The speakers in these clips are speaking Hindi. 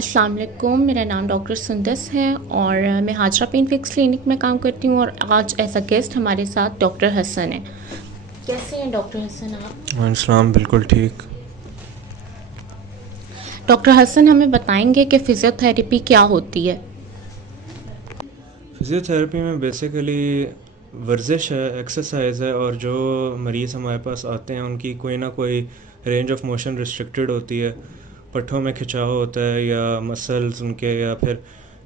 अस्सलाम वालेकुम, मेरा नाम डॉक्टर सुंदस है और मैं हाजरा पेन फिक्स क्लिनिक में काम करती हूँ और आज एज अ गेस्ट हमारे साथ डॉक्टर हसन है। कैसे हैं डॉक्टर हसन आप? वालेकुम, बिल्कुल ठीक। डॉक्टर हसन हमें बताएंगे कि फ़िज़ियोथेरेपी क्या होती है? फ़िज़ियोथेरेपी में बेसिकली वर्जिश है, एक्सरसाइज है, और जो मरीज़ हमारे पास आते हैं उनकी कोई ना कोई रेंज ऑफ मोशन रिस्ट्रिक्टेड होती है। पट्ठों में खिंचाव होता है या मसल्स उनके, या फिर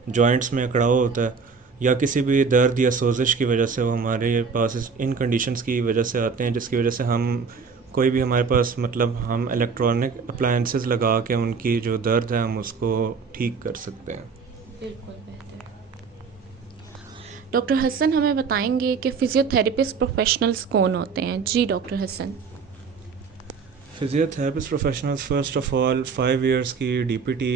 जॉइंट्स में अकड़ाव होता है, या किसी भी दर्द या सोजिश की वजह से वो हमारे पास इन कंडीशंस की वजह से आते हैं, जिसकी वजह से हम कोई भी हमारे पास हम इलेक्ट्रॉनिक अप्लायंसेस लगा के उनकी जो दर्द है हम उसको ठीक कर सकते हैं। बिल्कुल बेहतर। डॉक्टर हसन हमें बताएंगे कि फ़िज़ियोथेरेपिस्ट प्रोफेशनल्स कौन होते हैं? जी doctor Hasan. Physiotherapist professionals first of all 5 years की डीपीटी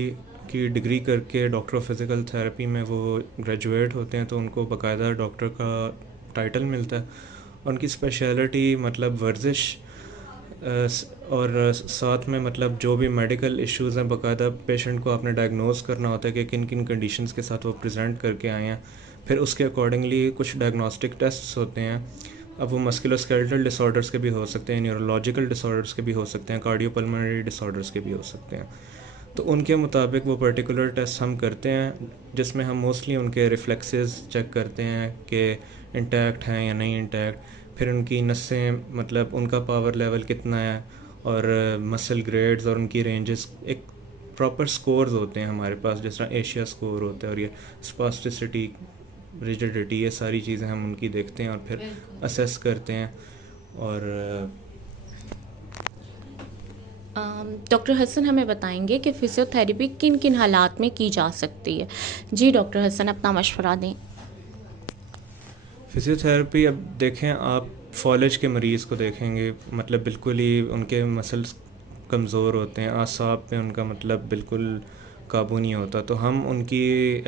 की डिग्री करके डॉक्टर ऑफ फिज़िकल थेरेपी में वो ग्रेजुएट होते हैं, तो उनको बाकायदा डॉक्टर का टाइटल मिलता है। उनकी स्पेशलिटी वर्जिश, और साथ में जो भी मेडिकल इश्यूज़ हैं बाकायदा पेशेंट को आपने डायग्नोज करना होता है कि किन किन कंडीशंस के साथ वो प्रेजेंट करके आए हैं। फिर उसके अकॉर्डिंगली कुछ डायग्नोस्टिक टेस्ट्स होते हैं। अब वो मस्कुलोस्केलेटल डिसऑर्डर्स के भी हो सकते हैं, न्यूरोलॉजिकल डिसऑर्डर्स के भी हो सकते हैं, कार्डियोपल्मोनरी डिसऑर्डर्स के भी हो सकते हैं। तो उनके मुताबिक वो पर्टिकुलर टेस्ट हम करते हैं, जिसमें हम मोस्टली उनके रिफ्लेक्सेस चेक करते हैं कि इंटैक्ट हैं या नहीं इंटैक्ट। फिर उनकी नसें उनका पावर लेवल कितना है, और मसल ग्रेड्स और उनकी रेंजेस, एक प्रॉपर स्कोर्स होते हैं हमारे पास, जिस तरह एशिया स्कोर होता है, और ये स्पास्टिसिटी, रिजिडिटी, ये सारी चीज़ें हम उनकी देखते हैं और फिर असेस करते हैं। और डॉक्टर हसन हमें बताएंगे कि फ़िज़ियोथेरेपी किन किन हालात में की जा सकती है? जी डॉक्टर हसन अपना मशवरा दें। फिज़ियोथेरेपी, अब देखें आप फॉलेज के मरीज़ को देखेंगे, बिल्कुल ही उनके मसल्स कमज़ोर होते हैं, आसाब पे उनका बिल्कुल काबू नहीं होता, तो हम उनकी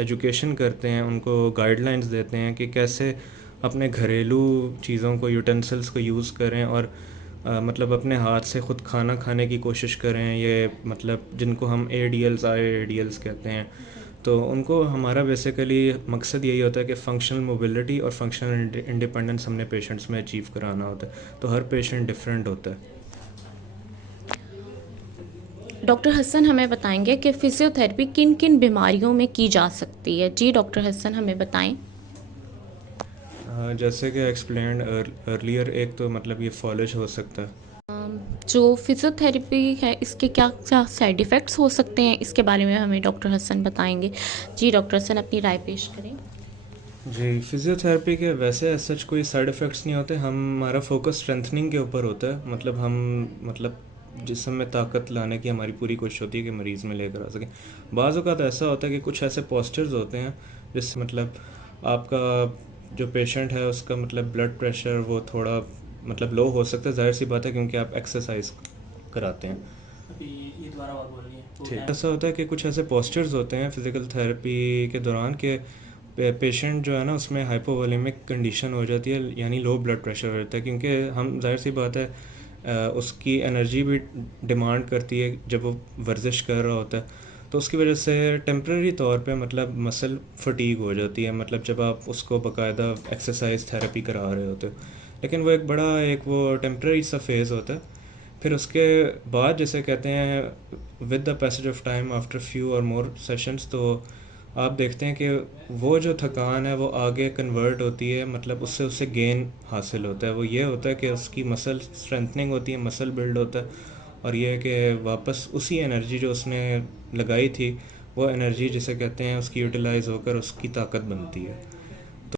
एजुकेशन करते हैं, उनको गाइडलाइंस देते हैं कि कैसे अपने घरेलू चीज़ों को, यूटेंसिल्स को यूज़ करें, और अपने हाथ से ख़ुद खाना खाने की कोशिश करें। ये जिनको हम ADLs कहते हैं, तो उनको हमारा बेसिकली मकसद यही होता है कि फ़ंक्शनल मोबिलिटी और फंक्शनल इंडिपेंडेंस हमने पेशेंट्स में अचीव कराना होता है। तो हर पेशेंट डिफरेंट होता है। डॉक्टर हसन हमें बताएंगे कि फ़िज़ियोथेरेपी किन किन बीमारियों में की जा सकती है? जी डॉक्टर हसन हमें बताएं। जैसे कि एक्सप्लेन अर्लियर, एक तो ये फॉलेज हो सकता है। जो फ़िज़ियोथेरेपी है इसके क्या क्या साइड इफ़ेक्ट्स हो सकते हैं, इसके बारे में हमें डॉक्टर हसन बताएंगे। जी डॉक्टर हसन अपनी राय पेश करें। जी, फ़िज़ियोथेरेपी के वैसे सच कोई साइड इफ़ेक्ट्स नहीं होते। हमारा फ़ोकस स्ट्रेंथनिंग के ऊपर होता है। हम जिस्म में ताकत लाने की हमारी पूरी कोशिश होती है कि मरीज़ में लेकर आ सकें। बाज़ औक़ात ऐसा होता है कि कुछ ऐसे पोस्चर्स होते हैं जिससे आपका जो पेशेंट है उसका ब्लड प्रेशर वो थोड़ा लो हो सकता है, ज़ाहिर सी बात है, क्योंकि आप एक्सरसाइज कराते हैं। ये दोबारा बात बोल रही है। ठीक, ऐसा होता है कि कुछ ऐसे पोस्चर्स होते हैं फ़िज़िकल थेरेपी के दौरान के पेशेंट जो है ना उसमें हाइपोवोलेमिक कंडीशन हो जाती है, यानी लो ब्लड प्रेशर हो जाता है, क्योंकि हम ज़ाहिर सी बात है उसकी एनर्जी भी डिमांड करती है जब वो वर्जिश कर रहा होता है। तो उसकी वजह से टेम्प्रेरी तौर पे मसल फटीग हो जाती है, जब आप उसको बाकायदा एक्सरसाइज थेरेपी करा रहे होते हो। लेकिन वो एक वो टेम्प्रेरी सा फेज़ होता है। फिर उसके बाद जैसे कहते हैं with the passage of time after few और मोर सेशंस, तो आप देखते हैं कि वो जो थकान है वो आगे कन्वर्ट होती है, उससे उससे गेन हासिल होता है। वो ये होता है कि उसकी मसल स्ट्रेंथनिंग होती है, मसल बिल्ड होता है, और ये है कि वापस उसी एनर्जी जो उसने लगाई थी, वो एनर्जी जिसे कहते हैं उसकी यूटिलाइज होकर उसकी ताकत बनती है।